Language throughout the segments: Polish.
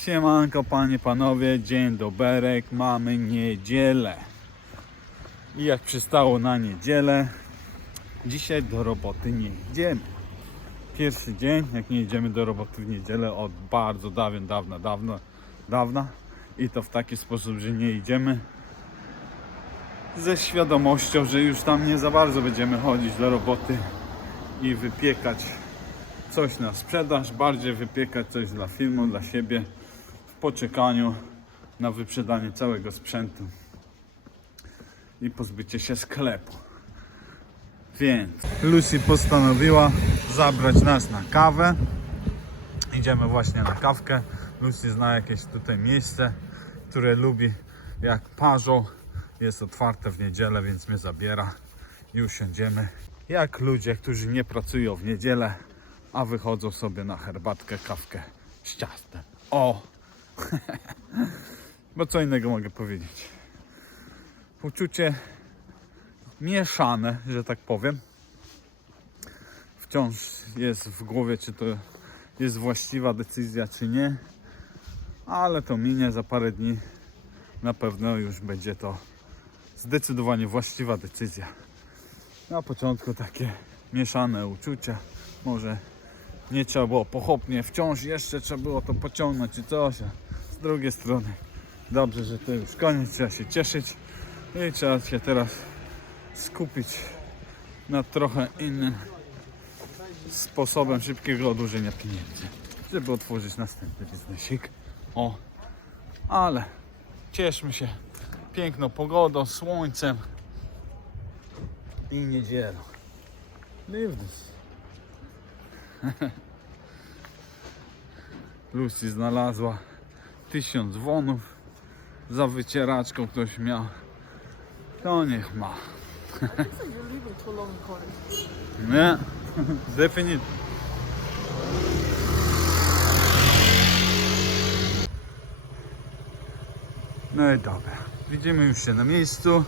Siemanko panie, panowie, dzień doberek, mamy niedzielę. I jak przystało na niedzielę, dzisiaj do roboty nie idziemy. Pierwszy dzień, jak nie idziemy do roboty w niedzielę od bardzo dawien, dawna, dawno, dawna. I to w taki sposób, że nie idziemy ze świadomością, że już tam nie za bardzo będziemy chodzić do roboty i wypiekać coś na sprzedaż, bardziej wypiekać coś dla firmy, dla siebie w poczekaniu na wyprzedanie całego sprzętu i pozbycie się sklepu. Więc Lucy postanowiła zabrać nas na kawę. Idziemy właśnie na kawkę. Lucy zna jakieś tutaj miejsce, które lubi jak parzą. Jest otwarte w niedzielę, więc mnie zabiera i usiądziemy jak ludzie, którzy nie pracują w niedzielę, a wychodzą sobie na herbatkę, kawkę z ciastem. O! Bo co innego mogę powiedzieć. Uczucie mieszane, że tak powiem. Wciąż jest w głowie, czy to jest właściwa decyzja, czy nie. Ale to minie za parę dni. Na pewno już będzie to zdecydowanie właściwa decyzja. Na początku takie mieszane uczucia. Może nie trzeba było pochopnie, wciąż jeszcze trzeba było to pociągnąć czy coś. Drugiej strony dobrze, że to już koniec, trzeba się cieszyć i trzeba się teraz skupić na trochę innym sposobem szybkiego odłożenia pieniędzy, żeby otworzyć następny biznesik. O, ale cieszmy się piękną pogodą, słońcem i niedzielą. Live this. Lucy znalazła tysiąc wonów za wycieraczką ktoś miał. To niech ma. Nie, definitely. No i dobra. Widzimy już się na miejscu.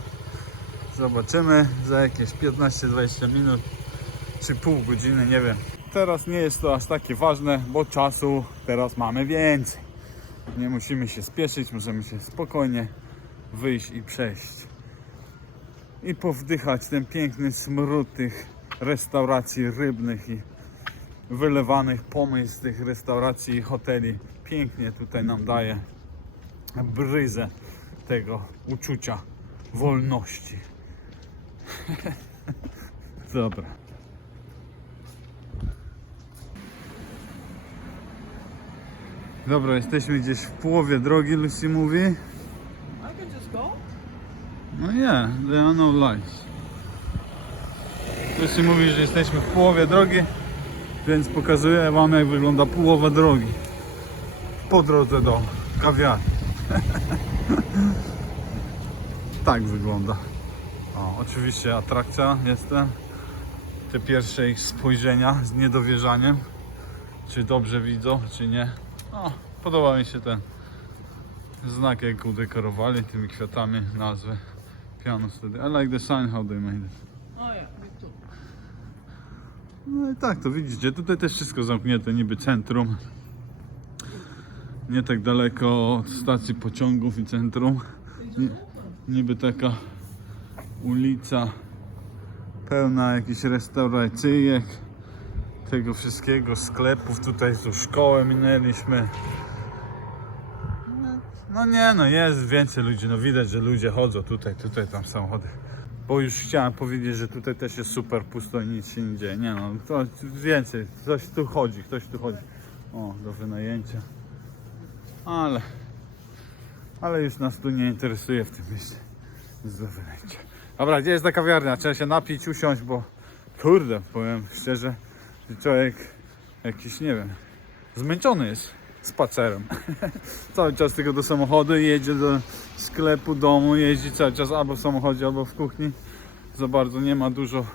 Zobaczymy za jakieś 15-20 minut czy pół godziny, nie wiem. Teraz nie jest to aż takie ważne, bo czasu teraz mamy więcej. Nie musimy się spieszyć, możemy się spokojnie wyjść i przejść. I powdychać ten piękny smród tych restauracji rybnych i wylewanych pomysł tych restauracji i hoteli. Pięknie tutaj nam daje bryzę tego uczucia wolności. Dobra. Dobra, jesteśmy gdzieś w połowie drogi, Lucy mówi. No nie, there are no lights. Lucy mówi, że jesteśmy w połowie drogi, więc pokazuję wam jak wygląda połowa drogi. Po drodze do kawiarni. tak wygląda. O, oczywiście atrakcja jestem. Te pierwsze ich spojrzenia z niedowierzaniem. Czy dobrze widzą, czy nie. O, podoba mi się ten znak jak udekorowali tymi kwiatami nazwy Piano Studio. I like the sign how they made it. No i tak to widzicie, tutaj też wszystko zamknięte, niby centrum. Nie tak daleko od stacji pociągów i centrum. Ni- Niby taka ulica pełna jakichś restauracyjek, tego wszystkiego, sklepów. Tutaj tu szkołę minęliśmy. No nie, no jest więcej ludzi, no widać, że ludzie chodzą tutaj, tutaj, tam samochody. Bo już chciałem powiedzieć, że tutaj też jest super pusto i nic się nie dzieje. Nie no, to więcej, ktoś tu chodzi, ktoś tu chodzi. O, do wynajęcia. Ale, ale już nas tu nie interesuje w tym. Nic do wynajęcia. Dobra, gdzie jest ta kawiarnia? Trzeba się napić, usiąść, bo kurde, powiem szczerze, że człowiek jakiś, nie wiem, zmęczony jest spacerem. cały czas tylko do samochodu, jedzie do sklepu, domu, jeździ cały czas albo w samochodzie, albo w kuchni. Za bardzo nie ma dużo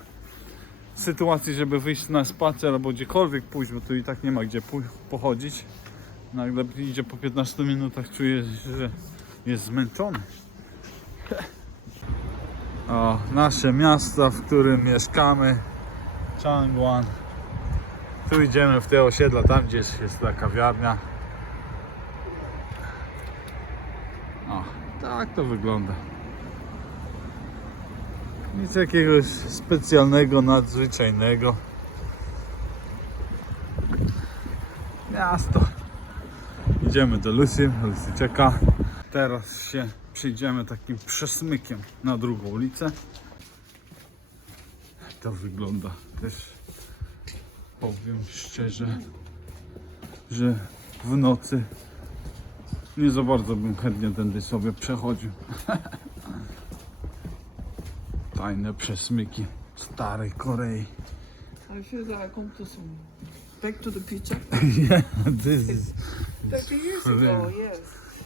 sytuacji, żeby wyjść na spacer albo gdziekolwiek pójść, bo tu i tak nie ma gdzie pochodzić. Nagle idzie po 15 minutach, czuje, że jest zmęczony. O, nasze miasto, w którym mieszkamy, Changwon. Tu idziemy w te osiedla, tam gdzieś jest ta kawiarnia. Tak to wygląda. Nic jakiegoś specjalnego, nadzwyczajnego. Miasto. Idziemy do Lucy, Lucy czeka. Teraz się przejdziemy takim przesmykiem na drugą ulicę. Jak to wygląda też powiem szczerze, że w nocy nie za bardzo bym chętnie tędy sobie przechodził. Tajne przesmyki starej Korei. I feel that I come to some back to the picture. yeah, this is 30 years ago, Brilliant. yes.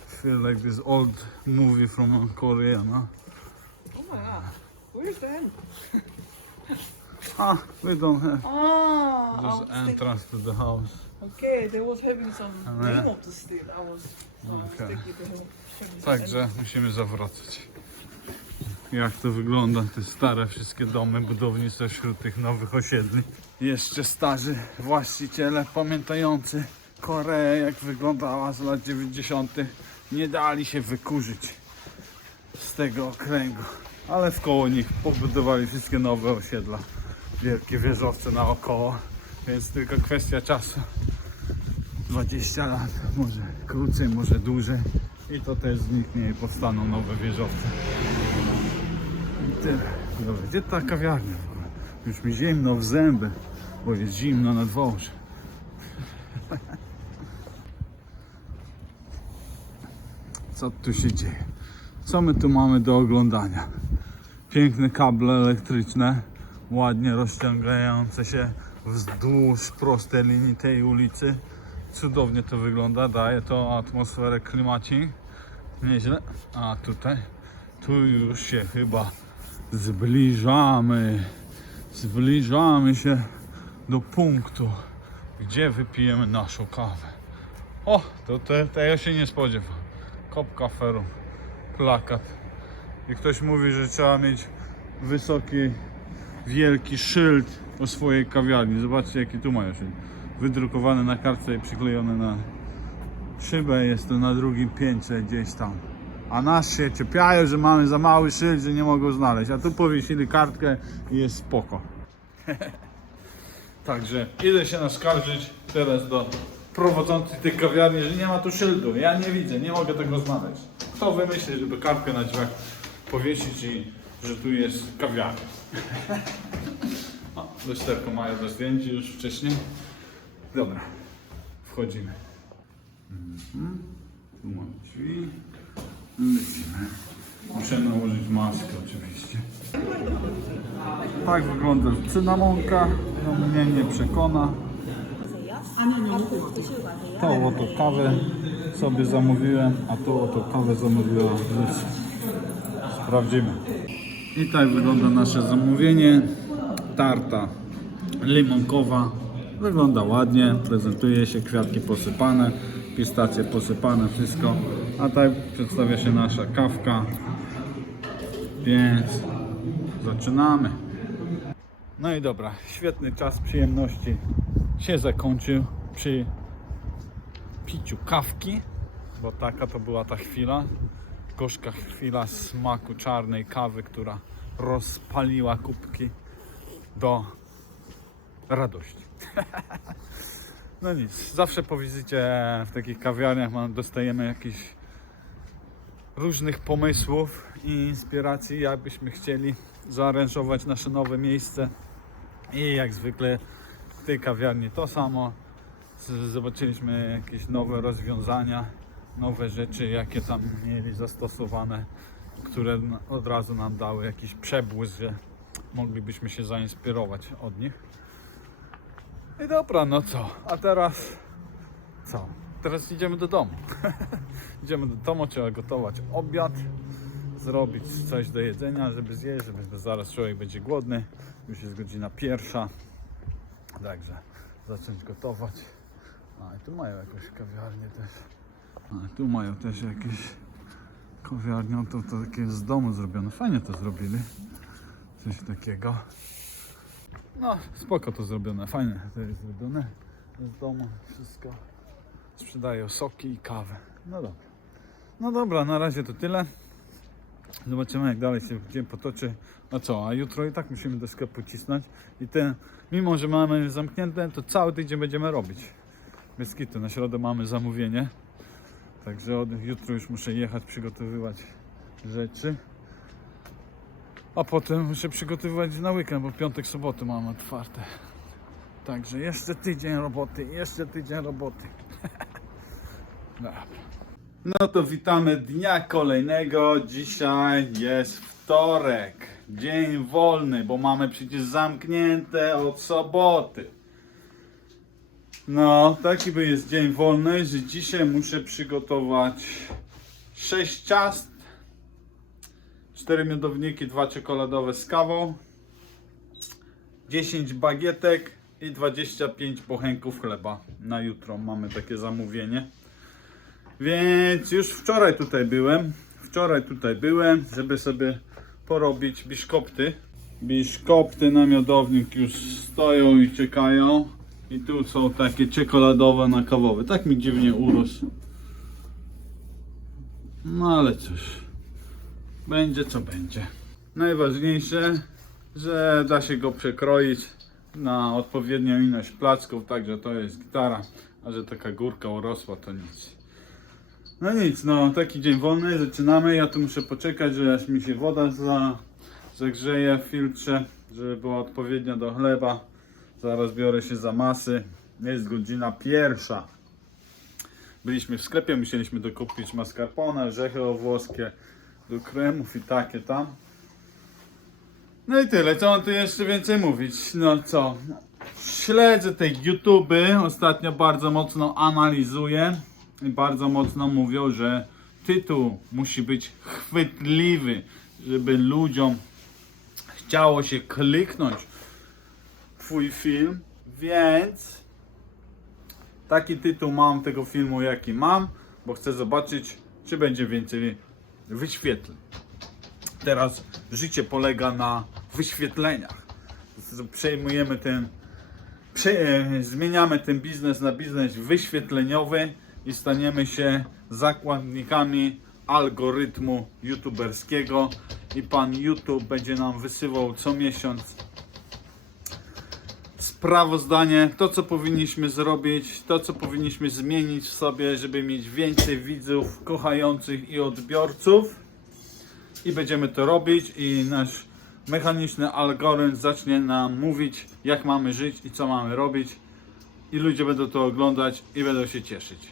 feel like this old movie from Korea, no? Oh my god. Where's the end? Ah, we don't have Ah, I just was thinking- entrance to the house. Okay, they was having some name yeah. of the state. I was, I was Okay. thinking they were having some Także musimy zawracać. Jak to wygląda, te stare wszystkie domy, budownictwo wśród tych nowych osiedli. Jeszcze starzy właściciele pamiętający Koreę, jak wyglądała z lat 90. nie dali się wykurzyć z tego okręgu. Ale wkoło nich pobudowali wszystkie nowe osiedla, wielkie wieżowce naokoło, więc tylko kwestia czasu. 20 lat, może krócej, może dłużej i to też zniknie i powstaną nowe wieżowce. I tyle. Dobra, gdzie ta kawiarnia w ogóle? Już mi zimno w zęby, bo jest zimno na dworze. Co tu się dzieje? Co my tu mamy do oglądania? Piękne kable elektryczne, ładnie rozciągające się wzdłuż prostej linii tej ulicy. Cudownie to wygląda, daje to atmosferę klimacik. Nieźle. A tutaj, tu już się chyba zbliżamy. Zbliżamy się do punktu, gdzie wypijemy naszą kawę. O, to te, tego się nie spodziewam. Kop kaferu, plakat. I ktoś mówi, że trzeba mieć wysoki, wielki szyld o swojej kawiarni. Zobaczcie jaki tu mają szyld. Wydrukowany na kartce i przyklejony na szybę. Jest to na drugim piętrze gdzieś tam. A nas się czepiają, że mamy za mały szyld, że nie mogą znaleźć. A tu powiesili kartkę i jest spoko. Także idę się naskarżyć teraz do prowadzącej tej kawiarni, że nie ma tu szyldu. Ja nie widzę, nie mogę tego znaleźć. Kto wymyśli, żeby kartkę na drzwiach powiesić i że tu jest kawiarnia. O, lusterko mają do zdjęcia już wcześniej. Dobra, wchodzimy. Mhm. Tu mam drzwi. Lecimy. Muszę nałożyć maskę oczywiście. Tak wygląda cynamonka. No mnie nie przekona. To oto kawę sobie zamówiłem, a to oto kawę zamówiła. Sprawdzimy. I tak wygląda nasze zamówienie. Tarta limonkowa. Wygląda ładnie, prezentuje się, kwiatki posypane, pistacje posypane, wszystko. A tak przedstawia się nasza kawka. Więc zaczynamy. No i dobra, świetny czas przyjemności się zakończył przy piciu kawki, bo taka to była ta chwila. Gorzka chwila smaku czarnej kawy, która rozpaliła kubki do radości. No nic, zawsze po wizycie w takich kawiarniach dostajemy jakiś różnych pomysłów i inspiracji, jakbyśmy chcieli zaaranżować nasze nowe miejsce. I jak zwykle w tej kawiarni to samo. Zobaczyliśmy jakieś nowe rozwiązania, nowe rzeczy, jakie tam mieli zastosowane, które od razu nam dały jakiś przebłysk, że moglibyśmy się zainspirować od nich. I dobra, no co? A teraz co? Teraz idziemy do domu. idziemy do domu, trzeba gotować obiad, zrobić coś do jedzenia, żeby zjeść, żeby zaraz człowiek będzie głodny. Już jest godzina pierwsza. Także zacząć gotować. A i tu mają jakąś kawiarnię też. A tu mają też jakieś kawiarnię, to, to takie z domu zrobione. Fajnie to zrobili. Coś takiego. No, spoko to zrobione, fajne to jest zrobione. Z domu wszystko. Sprzedają soki i kawę. No dobra. No dobra, na razie to tyle. Zobaczymy jak dalej się dzień potoczy. A co, a jutro i tak musimy do sklepu cisnąć. I ten, mimo że mamy zamknięte, to cały tydzień będziemy robić. Bez kitu, na środę mamy zamówienie. Także od jutro już muszę jechać, przygotowywać rzeczy. A potem muszę przygotowywać na weekend, bo piątek, soboty mamy otwarte. Także jeszcze tydzień roboty, jeszcze tydzień roboty. No to witamy dnia kolejnego. Dzisiaj jest wtorek. Dzień wolny, bo mamy przecież zamknięte od soboty. No, taki by jest dzień wolny, że dzisiaj muszę przygotować 6 ciast, 4 miodowniki, 2 czekoladowe z kawą, 10 bagietek i 25 bochenków chleba. Na jutro mamy takie zamówienie. Więc już wczoraj tutaj byłem. Wczoraj tutaj byłem, żeby sobie porobić biszkopty. Biszkopty na miodownik już stoją i czekają. I tu są takie czekoladowe na kawowe. Tak mi dziwnie urósł. No ale cóż. Będzie co będzie. Najważniejsze, że da się go przekroić na odpowiednią ilość placków, także to jest gitara. A że taka górka urosła, to nic. No nic, no taki dzień wolny, zaczynamy. Ja tu muszę poczekać, że aż mi się woda za, zagrzeje w filtrze, żeby była odpowiednia do chleba. Zaraz biorę się za masy. Jest godzina pierwsza. Byliśmy w sklepie, musieliśmy dokupić mascarpone, orzechy włoskie do kremów i takie tam. No i tyle, co mam tu jeszcze więcej mówić? No co? Śledzę te YouTube, ostatnio bardzo mocno analizuję i bardzo mocno mówią, że tytuł musi być chwytliwy, żeby ludziom chciało się kliknąć twój film, więc taki tytuł mam tego filmu jaki mam, bo chcę zobaczyć czy będzie więcej wyświetleń. Teraz życie polega na wyświetleniach. Przejmujemy ten zmieniamy ten biznes na biznes wyświetleniowy i staniemy się zakładnikami algorytmu youtuberskiego i pan YouTube będzie nam wysyłał co miesiąc sprawozdanie, to co powinniśmy zrobić, to co powinniśmy zmienić w sobie, żeby mieć więcej widzów, kochających i odbiorców. I będziemy to robić i nasz mechaniczny algorytm zacznie nam mówić jak mamy żyć i co mamy robić. I ludzie będą to oglądać i będą się cieszyć.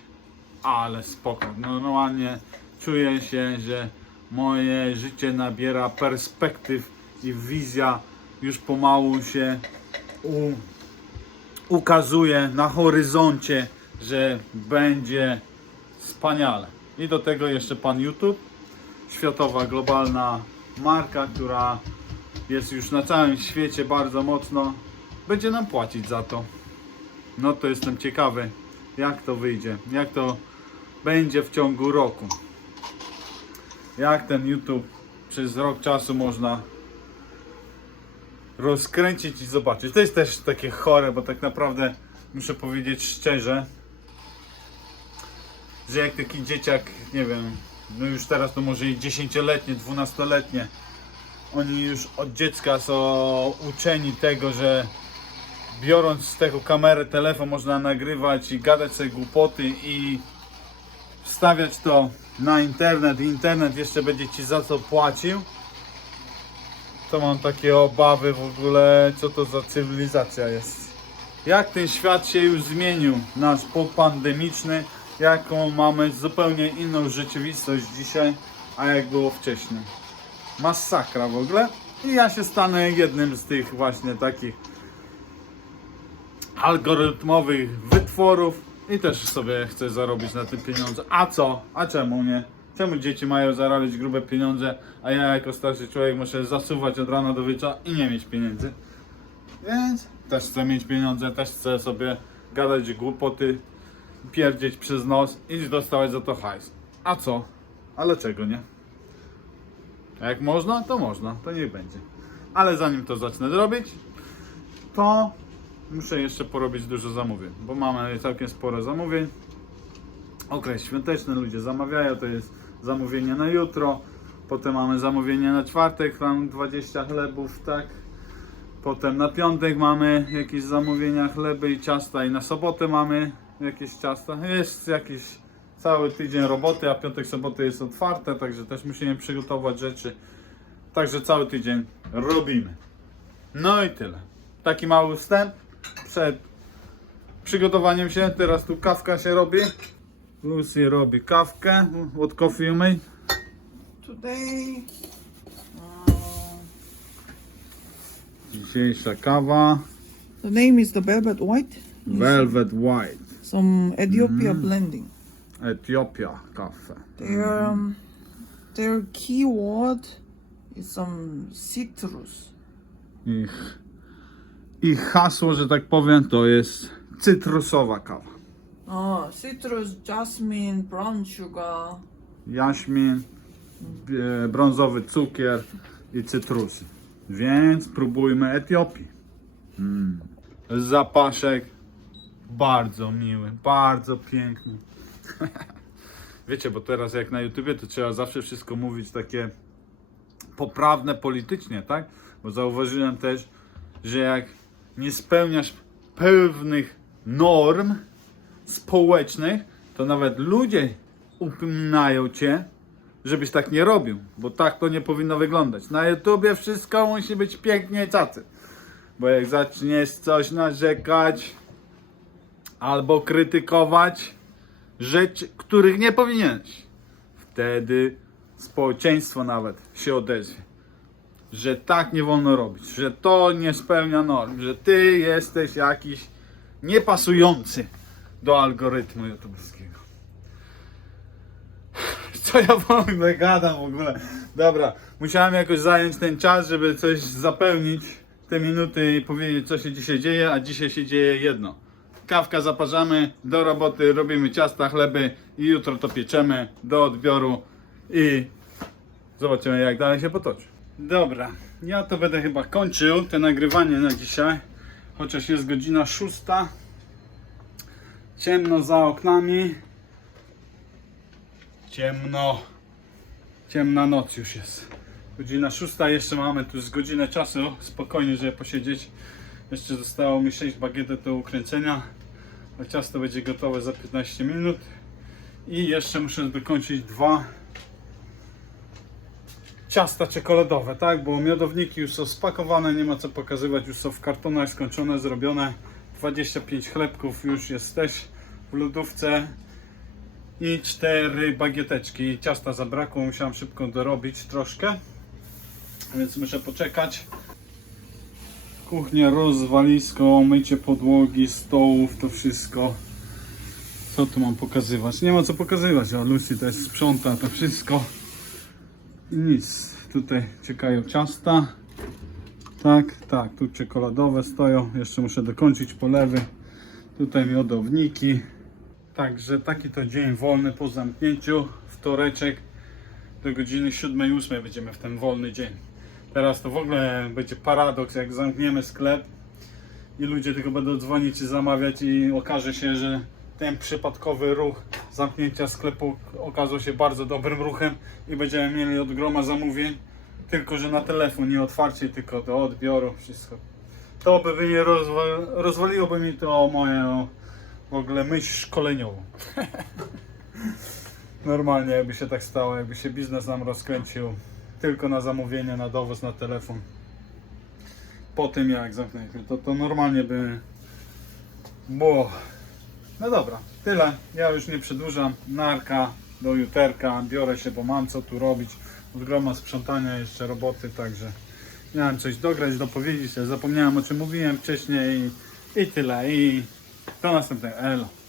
Ale spoko, normalnie czuję się, że moje życie nabiera perspektyw i wizja już pomału się u, ukazuje na horyzoncie, że będzie wspaniale. I do tego jeszcze pan YouTube, światowa, globalna marka, która jest już na całym świecie bardzo mocno, będzie nam płacić za to. No to jestem ciekawy, jak to wyjdzie, jak to będzie w ciągu roku. Jak ten YouTube przez rok czasu można rozkręcić i zobaczyć. To jest też takie chore, bo tak naprawdę muszę powiedzieć szczerze, że jak taki dzieciak, nie wiem, no już teraz to może i 10-letnie, 12-letnie, oni już od dziecka są uczeni tego, że biorąc z tego kamerę, telefon można nagrywać i gadać sobie głupoty i wstawiać to na internet i internet jeszcze będzie ci za to płacił to mam takie obawy w ogóle, co to za cywilizacja jest. Jak ten świat się już zmienił, nasz popandemiczny, jaką mamy zupełnie inną rzeczywistość dzisiaj, a jak było wcześniej. Masakra w ogóle. I ja się stanę jednym z tych właśnie takich algorytmowych wytworów i też sobie chcę zarobić na tym pieniądze. A co? A czemu nie? Czemu dzieci mają zarabiać grube pieniądze, a ja jako starszy człowiek muszę zasuwać od rana do wieczora i nie mieć pieniędzy? Więc też chcę mieć pieniądze, też chcę sobie gadać głupoty, pierdzieć przez nos i dostawać za to hajs. A co? Ale czego nie? Jak można, to można, to niech będzie. Ale zanim to zacznę robić, to muszę jeszcze porobić dużo zamówień, bo mamy całkiem sporo zamówień. Okres świąteczny, ludzie zamawiają, to jest zamówienie na jutro. Potem mamy zamówienie na czwartek, tam 20 chlebów, tak. Potem na piątek mamy jakieś zamówienia chleby i ciasta i na sobotę mamy jakieś ciasta. Jest jakiś cały tydzień roboty, a piątek, soboty jest otwarte, także też musimy przygotować rzeczy. Także cały tydzień robimy. No i tyle. Taki mały wstęp przed przygotowaniem się. Teraz tu kawka się robi. Lucy robi kawkę. What coffee you made? Today, uh, Dzisiejsza kawa. the name is the Velvet White. Velvet White. Some Ethiopia blending. Ethiopia kawę. Their um, their keyword is some citrus. Ich, ich hasło, że tak powiem, to jest cytrusowa kawa. Oh, citrus, jasmine, brown sugar. Jaśmin, e, brązowy cukier i cytrusy. Więc próbujmy Etiopii. Mm. Zapaszek bardzo miły, bardzo piękny. Wiecie, bo teraz jak na YouTubie to trzeba zawsze wszystko mówić takie poprawne politycznie, tak? Bo zauważyłem też, że jak nie spełniasz pewnych norm społecznych, to nawet ludzie upominają cię, żebyś tak nie robił, bo tak to nie powinno wyglądać. Na YouTubie wszystko musi być pięknie cacy. Bo jak zaczniesz coś narzekać albo krytykować rzeczy, których nie powinieneś, wtedy społeczeństwo nawet się odezwie. Że tak nie wolno robić, że to nie spełnia norm, że ty jesteś jakiś niepasujący do algorytmu youtuberskiego. Co ja w ogóle gadam w ogóle? Dobra, musiałem jakoś zająć ten czas, żeby coś zapełnić te minuty i powiedzieć co się dzisiaj dzieje, a dzisiaj się dzieje jedno. Kawka zaparzamy, do roboty robimy ciasta, chleby i jutro to pieczemy do odbioru i zobaczymy jak dalej się potoczy. Dobra, ja to będę chyba kończył te nagrywanie na dzisiaj, chociaż jest godzina szósta. Ciemno za oknami. Ciemno. Ciemna noc już jest. Godzina szósta, jeszcze mamy tu z godzinę czasu spokojnie, żeby posiedzieć. Jeszcze zostało mi 6 bagietek do ukręcenia. A ciasto będzie gotowe za 15 minut. I jeszcze muszę wykończyć dwa ciasta czekoladowe, tak? Bo miodowniki już są spakowane, nie ma co pokazywać, już są w kartonach skończone, zrobione. 25 chlebków już jest też w lodówce i cztery bagieteczki. Ciasta zabrakło, musiałem szybko dorobić troszkę, więc muszę poczekać. Kuchnia rozwalisko, mycie podłogi, stołów, to wszystko. Co tu mam pokazywać? Nie ma co pokazywać, a Lucy też sprząta to wszystko. Nic. Tutaj czekają ciasta. Tak, tak, tu czekoladowe stoją. Jeszcze muszę dokończyć polewy. Tutaj miodowniki. Także taki to dzień wolny po zamknięciu. Wtoreczek do godziny 7-8 będziemy w ten wolny dzień. Teraz to w ogóle będzie paradoks, jak zamkniemy sklep i ludzie tylko będą dzwonić i zamawiać i okaże się, że ten przypadkowy ruch zamknięcia sklepu okazał się bardzo dobrym ruchem i będziemy mieli od groma zamówień, tylko że na telefon, nie otwarcie, tylko do odbioru, wszystko. To by mnie rozwa rozwaliłoby mi to moją w ogóle myśl szkoleniową. Normalnie jakby się tak stało, jakby się biznes nam rozkręcił tylko na zamówienie, na dowóz, na telefon. Po tym jak zamknęliśmy, to, to normalnie by było. No dobra, tyle. Ja już nie przedłużam. Narka do juterka. Biorę się, bo mam co tu robić. Od groma sprzątania jeszcze roboty, także miałem coś dograć, dopowiedzieć. ale Zapomniałem o czym mówiłem wcześniej i, i tyle. I 떠났습니다. 엘로.